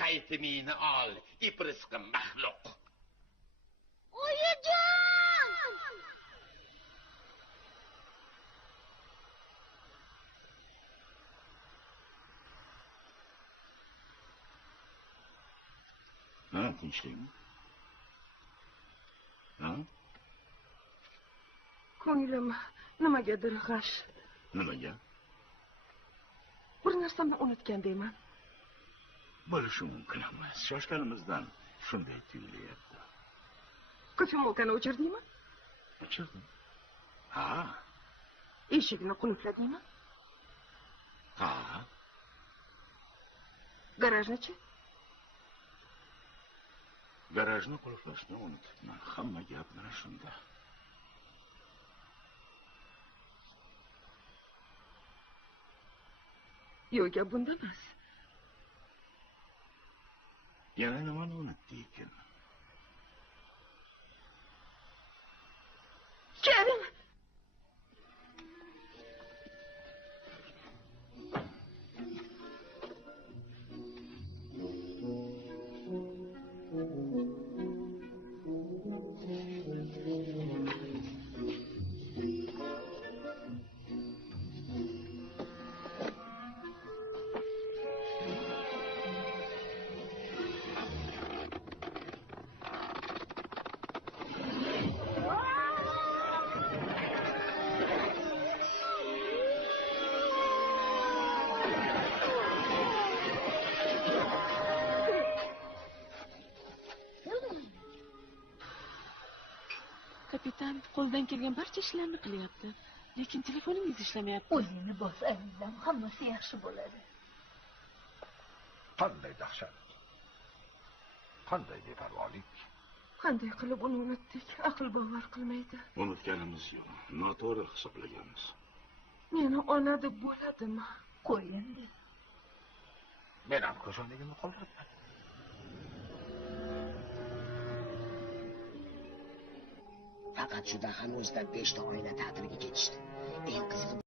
Qaytimini ol, iprisqi maxluq. Oyijon! Ha, tinchlikmi? Ha? Ko'nglim nimagadir g'ash. Nimaga? Bir narsamni unutgandayman. Bo'lishi mumkin emas. Shoshganimizdan shunday tuyulyapti. Ko'femolkani o'chirdingmi? O'chirdim. Ha? Eshikni qulfladingmi? Ha? Garajni-chi? Garajni qulflashni unutibman. Hamma gap mana shunda. Yo'q, gap bunda emas. Yana nimani unutdi ekan? Keling. Kapitan qo'ldan kelgan barcha ishlarni qilyapti, lekin telefoningiz ishlamayapti. O'zingni bos, azizam, hammasi yaxshi bo'ladi. Qanday dahshat. Qanday beparvolik. Qanday qilib uni unutdik? Aql bovar qilmaydi. Unutganimiz yo'q. Noto'g'ri hisoblaganmiz. Meni ona deb bo'ladimi? Qo'y endi. Men ham ko'zimligimni qoldiribman. Faqat shu dahani o'zida 5 ta oila ta'tiliga ketishdi. Eng qizig'i